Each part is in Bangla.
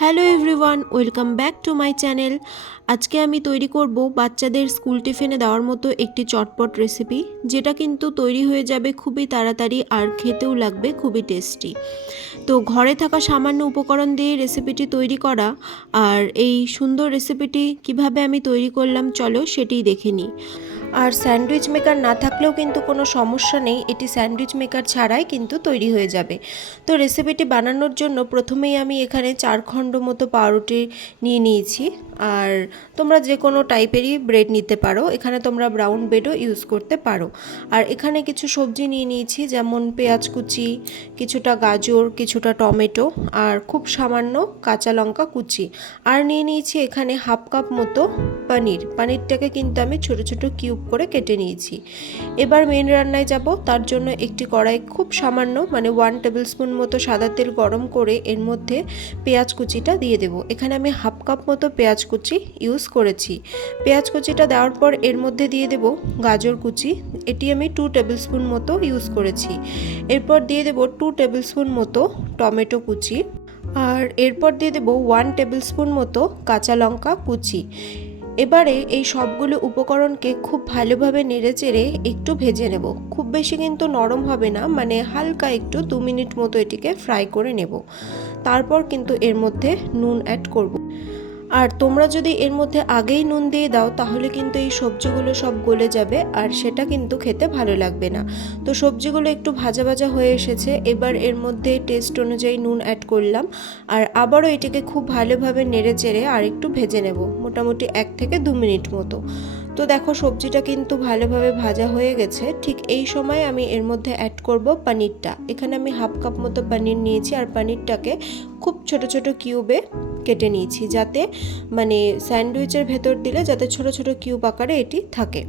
Hello everyone, welcome back to my channel. আজকে আমি তৈরি করব বাচ্চাদের স্কুল টিফিনে দেওয়ার মতো একটি চটপট রেসিপি, যেটা কিন্তু তৈরি হয়ে যাবে খুবই তাড়াতাড়ি আর খেতেও লাগবে খুবই টেস্টি। তো ঘরে থাকা সামান্য উপকরণ দিয়ে রেসিপিটি তৈরি করা, আর এই সুন্দর রেসিপিটি কিভাবে আমি তৈরি করলাম চলো সেটিই দেখে নিই। আর স্যান্ডউইচ মেকার না থাকলেও কিন্তু কোনো সমস্যা নেই, এটি স্যান্ডউইচ মেকার ছাড়াই কিন্তু তৈরি হয়ে যাবে। তো রেসিপিটি বানানোর জন্য প্রথমেই আমি এখানে 4 খণ্ড মতো পাউরুটি নিয়ে নিয়েছি। আর তোমরা যে কোনো টাইপেরই ব্রেড নিতে পারো, এখানে তোমরা ব্রাউন ব্রেডও ইউজ করতে পারো। আর এখানে কিছু সবজি নিয়ে নিয়েছি, যেমন পেঁয়াজ কুচি, কিছুটা গাজর, কিছুটা টমেটো, আর খুব সামান্য কাঁচা লঙ্কা কুচি। আর নিয়ে নিয়েছি এখানে হাফ কাপ মতো পানিরটাকে কিন্তু আমি ছোট ছোট কিউব করে কেটে নিয়েছি। এবার মেন রান্নায় যাব। তার জন্য একটি কড়াই খুব সামান্য 1 টেবিল স্পুন মতো সাদা তেল গরম করে এর মধ্যে পেঁয়াজ কুচিটা দিয়ে দেব। এখানে আমি হাফ কাপ মতো পেঁয়াজ কুচি ইউজ করেছি। পেঁয়াজ কুচিটা দেওয়ার পর এর মধ্যে দিয়ে দেব গাজর কুচি, এটি আমি 2 টেবিল স্পুন মতো ইউজ করেছি। এরপর দিয়ে দেব 2 টেবিল স্পুন মতো টমেটো কুচি, আর এরপর দিয়ে দেব 1 টেবিল স্পুন মতো কাঁচা লঙ্কা কুচি। এবারে এই সবগুলো উপকরণকে খুব ভালোভাবে নেড়েচেড়ে একটু ভেজে নেব। খুব বেশি কিন্তু নরম হবে না, হালকা একটু 2 মিনিট মতো এটিকে ফ্রাই করে নেব। তারপর কিন্তু এর মধ্যে নুন অ্যাড করব। আর তোমরা যদি এর মধ্যে আগেই নুন দিয়ে দাও তাহলে কিন্তু এই সবজিগুলো সব গলে যাবে, আর সেটা কিন্তু খেতে ভালো লাগবে না। তো সবজিগুলো একটু ভাজা ভাজা হয়ে এসেছে, এবার এর মধ্যে টেস্ট অনুযায়ী নুন অ্যাড করলাম। আর আবারও এটিকে খুব ভালোভাবে নেড়ে চেড়ে আর একটু ভেজে নেব, মোটামুটি 1 থেকে 2 মিনিট মতো। তো দেখো সবজিটা কিন্তু ভালোভাবে ভাজা হয়ে গেছে। ঠিক এই সময় আমি এর মধ্যে অ্যাড করব পনিরটা। এখানে আমি হাফ কাপ মতো পনির নিয়েছি, আর পনিরটাকে খুব ছোট ছোট কিউবে কেটে নিয়েছি, যাতে স্যান্ডউইচের ভেতর দিলে যাতে ছোট ছোট কিউব আকারে এটি থাকে।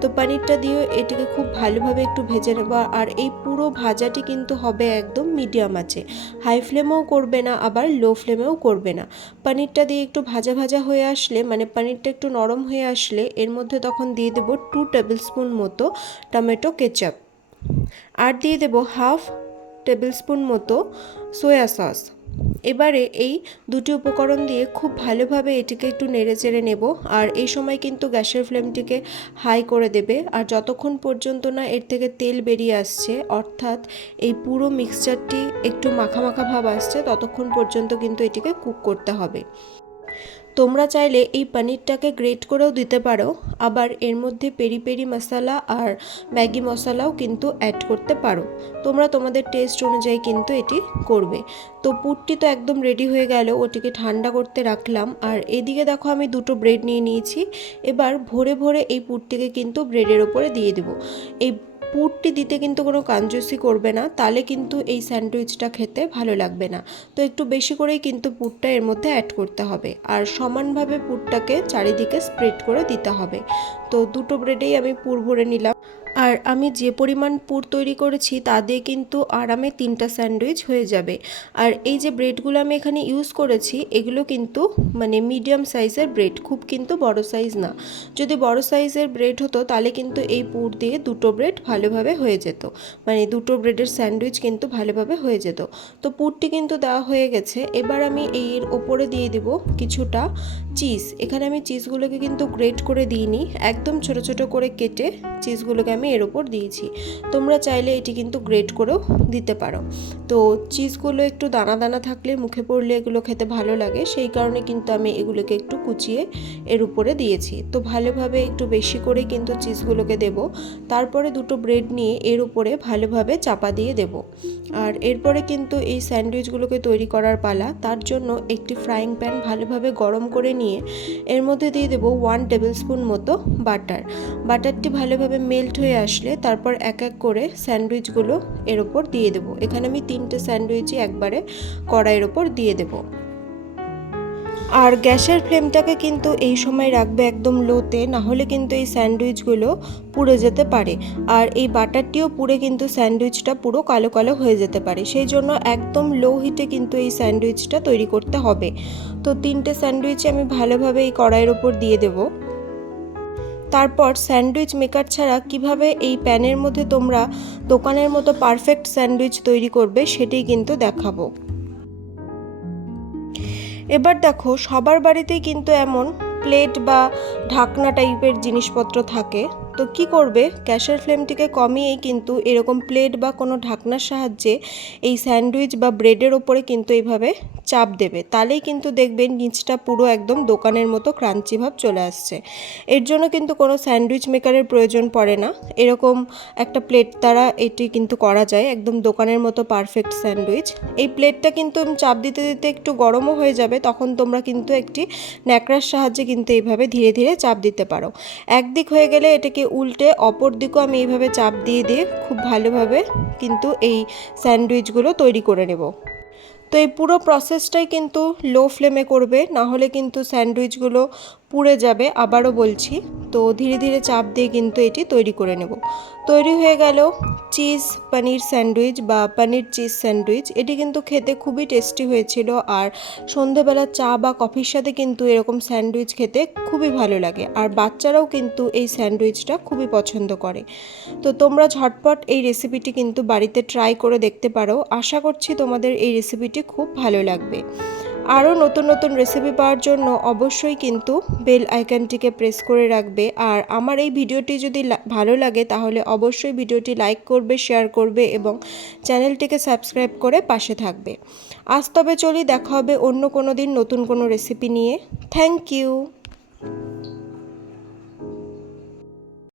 তো পনিরটা দিয়ে এটিকে খুব ভালোভাবে একটু ভেজে নেব। আর এই পুরো ভাজাটি কিন্তু হবে একদম মিডিয়াম আঁচে, হাই ফ্লেমেও করবে না আবার লো ফ্লেমেও করবে না। পনিরটা দিয়ে একটু ভাজা ভাজা হয়ে আসলে, পনিরটা একটু নরম হয়ে আসলে এর মধ্যে তখন দিয়ে দেব 2 টেবিল স্পুন মতো টমেটো কেচাপ, আর দিয়ে দেব হাফ টেবিল স্পুন মতো সয়া সস। এবারে এই দুটি উপকরণ দিয়ে খুব ভালোভাবে এটিকে একটু নেড়েচেড়ে নেব। আর এই সময় কিন্তু গ্যাসের ফ্লেমটিকে হাই করে দেবে, আর যতক্ষণ পর্যন্ত না এর থেকে তেল বেরিয়ে আসছে, অর্থাৎ এই পুরো মিক্সচারটি একটু মাখা মাখা ভাব আসছে, ততক্ষণ পর্যন্ত কিন্তু এটিকে কুক করতে হবে। তোমরা চাইলে এই পনিরটাকে গ্রেট করেও দিতে পারো, আবার এর মধ্যে পেরি পেরি মশলা আর ম্যাগি মশলাও কিন্তু অ্যাড করতে পারো। তোমরা তোমাদের টেস্ট অনুযায়ী কিন্তু এটি করবে। তো পুরটি তো একদম রেডি হয়ে গেল, ওটিকে ঠান্ডা করতে রাখলাম। আর এদিকে দেখো আমি 2টো ব্রেড নিয়ে নিয়েছি। এবার ভরে ভরে এই পুরটিকে কিন্তু ব্রেডের ওপরে দিয়ে দেবো। এই পুরটি দিতে কিন্তু কোনো কাঞ্জুসি করবে না, তাহলে কিন্তু এই স্যান্ডউইচটা খেতে ভালো লাগবে না। তো একটু বেশি করেই কিন্তু পুরটা এর মধ্যে অ্যাড করতে হবে, আর সমানভাবে পুরটাকে চারিদিকে স্প্রেড করে দিতে হবে। তো 2টো ব্রেডেই আমি পুর ভরে নিলাম। আর আমি যে পরিমাণ পুর তৈরি করেছি তা দিয়ে কিন্তু আরামে 3টা স্যান্ডউইচ হয়ে যাবে। আর এই যে ব্রেডগুলো আমি এখানে ইউজ করেছি, এগুলো কিন্তু মিডিয়াম সাইজের ব্রেড, খুব কিন্তু বড় সাইজ না। যদি বড় সাইজের ব্রেড হতো তাহলে কিন্তু এই পুর দিয়ে 2টো ব্রেড ভালোভাবে হয়ে যেত, 2টো ব্রেডের স্যান্ডউইচ কিন্তু ভালোভাবে হয়ে যেত। তো পুরটি কিন্তু দেওয়া হয়ে গেছে। এবার আমি এর ওপরে দিয়ে দেব কিছুটা চিজ। এখানে আমি চিজগুলোকে কিন্তু গ্রেট করে দিইনি, একদম ছোট ছোট করে কেটে চিজগুলোকে আমি এর ওপর দিয়েছি। তোমরা চাইলে এটি কিন্তু গ্রেট করেও দিতে পারো। তো চিজগুলো একটু দানা দানা থাকলে মুখে পড়লে এগুলো খেতে ভালো লাগে, সেই কারণে কিন্তু আমি এগুলোকে একটু কুচিয়ে এর উপরে দিয়েছি। তো ভালোভাবে একটু বেশি করে কিন্তু চিজগুলোকে দেব। তারপরে 2টো ব্রেড নিয়ে এর উপরে ভালোভাবে চাপা দিয়ে দেব। আর এরপরে কিন্তু এই স্যান্ডউইচগুলোকে তৈরি করার পালা। তার জন্য একটি ফ্রাইং প্যান ভালোভাবে গরম করে নিয়ে এর মধ্যে দিয়ে দেব 1 টেবিল স্পুন মতো বাটারটি ভালোভাবে মেল্ট হয়ে আসলে তারপর এক এক করে স্যান্ডউইচগুলো এর ওপর দিয়ে দেব। এখানে আমি 3টে স্যান্ডউইচই একবারে কড়াইয়ের ওপর দিয়ে দেব। আর গ্যাসের ফ্লেমটাকে কিন্তু এই সময় রাখবে একদম লোতে, না হলে কিন্তু এই স্যান্ডউইচগুলো পুড়ে যেতে পারে। আর এই বাটারটিও পুড়ে কিন্তু স্যান্ডউইচটা পুরো কালো কালো হয়ে যেতে পারে, সেই জন্য একদম লো হিটে কিন্তু এই স্যান্ডউইচটা তৈরি করতে হবে। তো 3টে স্যান্ডউইচ আমি ভালোভাবে এই কড়াইয়ের ওপর দিয়ে দেব। তারপর স্যান্ডউইচ মেকার ছাড়া কিভাবে এই প্যানের মধ্যে তোমরা দোকানের মতো পারফেক্ট স্যান্ডউইচ তৈরি করবে সেটাই কিন্তু দেখাবো। এবার দেখো সবার বাড়িতেই কিন্তু এমন প্লেট বা ঢাকনা টাইপের জিনিসপত্র থাকে। তো কি করবে, গ্যাসের ফ্লেমটিকে কমিয়েই কিন্তু এরকম প্লেট বা কোনো ঢাকনার সাহায্যে এই স্যান্ডউইচ বা ব্রেডের ওপরে কিন্তু এইভাবে চাপ দেবে, তাহলেই কিন্তু দেখবেন নিচটা পুরো একদম দোকানের মতো ক্রাঞ্চি ভাব চলে আসছে। এর জন্য কিন্তু কোনো স্যান্ডউইচ মেকারের প্রয়োজন পড়ে না, এরকম একটা প্লেট দ্বারা এটি কিন্তু করা যায় একদম দোকানের মতো পারফেক্ট স্যান্ডউইচ। এই প্লেটটা কিন্তু চাপ দিতে দিতে একটু গরমও হয়ে যাবে, তখন তোমরা কিন্তু একটি ন্যাকড়ার সাহায্যে কিন্তু এইভাবে ধীরে ধীরে চাপ দিতে পারো। একদিক হয়ে গেলে এটাকে উল্টে অপর দিকেও আমি এইভাবে চাপ দিয়ে দিয়ে খুব ভালোভাবে কিন্তু এই স্যান্ডউইচগুলো তৈরি করে নেব। তো এই পুরো প্রসেসটাই কিন্তু লো ফ্লেমে করবে, না হলে কিন্তু স্যান্ডউইচগুলো পুড়ে যাবে, আবারও বলছি। তো ধীরে ধীরে চাপ দিয়ে কিন্তু এটি তৈরি করে নেব। তৈরি হয়ে গেল চিজ পনির স্যান্ডউইচ বা পনির চিজ স্যান্ডউইচ। এটি কিন্তু খেতে খুবই টেস্টি হয়েছিল, আর সন্ধেবেলা চা বা কফির সাথে কিন্তু এরকম স্যান্ডউইচ খেতে খুবই ভালো লাগে, আর বাচ্চারাও কিন্তু এই স্যান্ডউইচটা খুবই পছন্দ করে। তো তোমরা ঝটপট এই রেসিপিটি কিন্তু বাড়িতে ট্রাই করে দেখতে পারো। আশা করছি তোমাদের এই রেসিপিটি খুব ভালো লাগবে। আরও নতুন নতুন রেসিপি পাওয়ার জন্য অবশ্যই কিন্তু বেল আইকনটিকে প্রেস করে রাখবে। আর আমার এই ভিডিওটি যদি ভালো লাগে তাহলে অবশ্যই ভিডিওটি লাইক করবে, শেয়ার করবে এবং চ্যানেলটিকে সাবস্ক্রাইব করে পাশে থাকবে। আজ তবে চলি, দেখা হবে অন্য কোনো দিন নতুন কোনো রেসিপি নিয়ে। Thank you.